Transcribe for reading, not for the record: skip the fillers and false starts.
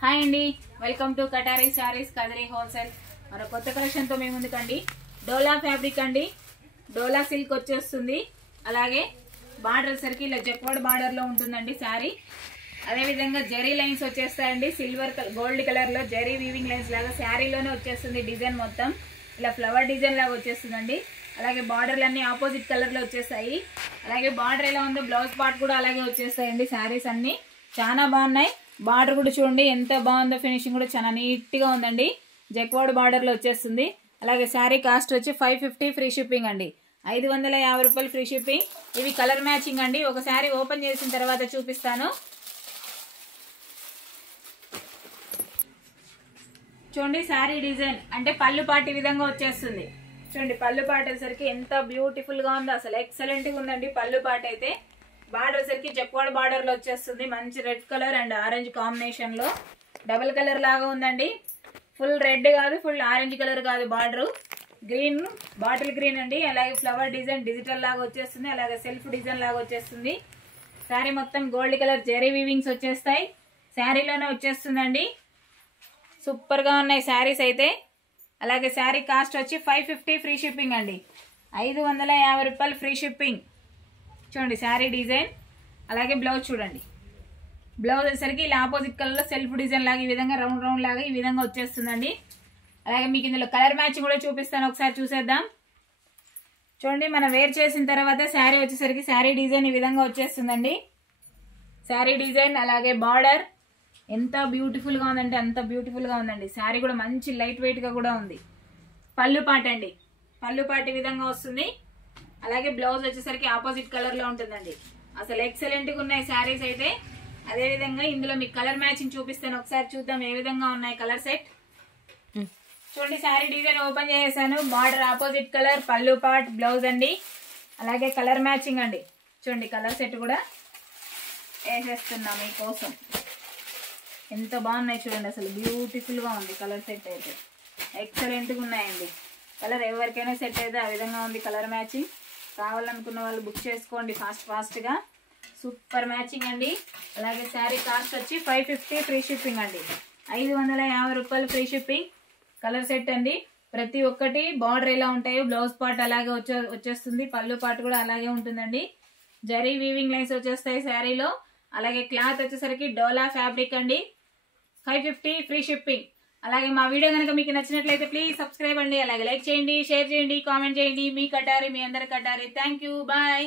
Hi అండి, welcome to Katari saris Kadari wholesale. మన కొత్త కలెక్షన్ తో మేము ముందుకండి. డోలా ఫ్యాబ్రిక్ అండి, డోలా సిల్క్ వచ్చేస్తుంది. అలాగే బార్డర్ సరికి ఇలా జక్వాడ్ బార్డర్ లో ఉంటుందండి సారీ. అదే విధంగా జరీ లైన్స్ వచ్చేస్తాయండి, సిల్వర్ గోల్డ్ కలర్ లో జరీ వీవింగ్ లైన్స్ లాగా శారీలోనే వచ్చేస్తుంది. డిజైన్ మొత్తం ఇలా ఫ్లవర్ డిజైన్ లాగా వచ్చేస్తుందండి. అలాగే బార్డర్లు అన్ని ఆపోజిట్ కలర్ లో వచ్చేస్తాయి. అలాగే బార్డర్ ఎలా ఉందో బ్లౌజ్ పార్ట్ కూడా అలాగే వచ్చేస్తాయండి. శారీస్ అన్ని చాలా బాగున్నాయి. బార్డర్ కూడా చూడండి ఎంత బాగుందో, ఫినిషింగ్ కూడా చాలా నీట్ గా ఉందండి. జక్వాడ్ బార్డర్ లో వచ్చేస్తుంది. అలాగే శారీ కాస్ట్ వచ్చి 550 ఫ్రీ షిప్పింగ్ అండి. 550 రూపాయలు ఫ్రీ షిప్పింగ్. ఇవి కలర్ మ్యాచింగ్ అండి. ఒక శారీ ఓపెన్ చేసిన తర్వాత చూపిస్తాను. చూడండి శారీ డిజైన్ అంటే పళ్ళు పాటు ఈ విధంగా వచ్చేస్తుంది. చూడండి పళ్ళు పాటు వచ్చేసరికి ఎంత బ్యూటిఫుల్ గా ఉందో, అసలు ఎక్సలెంట్ గా ఉందండి. పళ్ళు పాటు అయితే బార్డర్ వచ్చేసరికి జక్వాడ్ బార్డర్ లో వచ్చేస్తుంది. మంచి red colour and orange combination లో డబుల్ కలర్ లాగా ఉందండి. ఫుల్ రెడ్ కాదు, ఫుల్ ఆరెంజ్ కలర్ కాదు, బార్డర్ గ్రీన్, బాటిల్ గ్రీన్ అండి. అలాగే ఫ్లవర్ డిజైన్ డిజిటల్ లాగా వచ్చేస్తుంది. అలాగే సెల్ఫ్ డిజైన్ లాగా వచ్చేస్తుంది. శారీ మొత్తం గోల్డ్ కలర్ జెరీ వీవింగ్స్ వచ్చేస్తాయి. శారీలోనే వచ్చేస్తుందండి. సూపర్ గా ఉన్నాయి శారీస్ అయితే. అలాగే శారీ కాస్ట్ వచ్చి 550 ఫ్రీ షిప్పింగ్ అండి. 550 రూపాయలు ఫ్రీ షిప్పింగ్. చూడండి శారీ డిజైన్. అలాగే బ్లౌజ్ చూడండి. బ్లౌజ్ వచ్చేసరికి ఇలా ఆపోజిట్ కలర్ లో సెల్ఫ్ డిజైన్ లాగా ఈ విధంగా రౌండ్ రౌండ్ లాగా ఈ విధంగా వచ్చేస్తుందండి. అలాగే మీకు ఇందులో కలర్ మ్యాచింగ్ కూడా చూపిస్తాను, ఒకసారి చూసేద్దాం. చూడండి మనం వేర్ చేసిన తర్వాత శారీ వచ్చేసరికి శారీ డిజైన్ ఈ విధంగా వచ్చేస్తుందండి. శారీ డిజైన్ అలాగే బార్డర్ ఎంత బ్యూటిఫుల్ గా ఉందంటే అంత బ్యూటిఫుల్ గా ఉందండి. శారీ కూడా మంచి లైట్ వెయిట్ గా కూడా ఉంది. పళ్ళు పాట అండి, పళ్ళు పాట ఈ విధంగా వస్తుంది. అలాగే బ్లౌజ్ వచ్చేసరికి ఆపోజిట్ కలర్ లో ఉంటుందండి. అసలు ఎక్సలెంట్ గా ఉన్నాయి శారీస్ అయితే. అదే విధంగా ఇందులో మీకు కలర్ మ్యాచింగ్ చూపిస్తాను, ఒకసారి చూద్దాం ఏ విధంగా ఉన్నాయి కలర్ సెట్. చూడండి శారీ డిజైన్ ఓపెన్ చేసేసాను. బార్డర్ ఆపోజిట్ కలర్, పళ్ళు పాట్, బ్లౌజ్ అండి. అలాగే కలర్ మ్యాచింగ్ అండి. చూడండి కలర్ సెట్ కూడా వేసేస్తున్నా మీకోసం. ఎంత బాగున్నాయి చూడండి, అసలు బ్యూటిఫుల్ గా ఉంది కలర్ సెట్ అయితే. ఎక్సలెంట్ గా ఉన్నాయండి. కలర్ ఎవరికైనా సెట్ అయితే ఆ విధంగా ఉంది కలర్ మ్యాచింగ్. కావాలనుకున్న వాళ్ళు బుక్ చేసుకోండి ఫాస్ట్ గా. సూపర్ మ్యాచింగ్ అండి. అలాగే శారీ కాస్ట్ వచ్చి 550 ఫ్రీ షిప్పింగ్ అండి. 550 రూపాయలు ఫ్రీ షిప్పింగ్. కలర్ సెట్ అండి. ప్రతి ఒక్కటి బార్డర్ ఎలా ఉంటాయో బ్లౌజ్ పార్ట్ అలాగే వచ్చేస్తుంది. పళ్ళు పార్ట్ కూడా అలాగే ఉంటుందండి. జరీ వీవింగ్ లైన్స్ వచ్చేస్తాయి శారీలో. అలాగే క్లాత్ వచ్చేసరికి డోలా ఫ్యాబ్రిక్ అండి. 550 ఫ్రీ షిప్పింగ్. అలాగే మా వీడియో కనుక మీకు నచ్చినట్లయితే ప్లీజ్ సబ్స్క్రైబ్ అండి. అలాగే లైక్ చేయండి, షేర్ చేయండి, కామెంట్ చేయండి. మీ కటారీ, మీ అందరి కటారీ. Thank you, bye.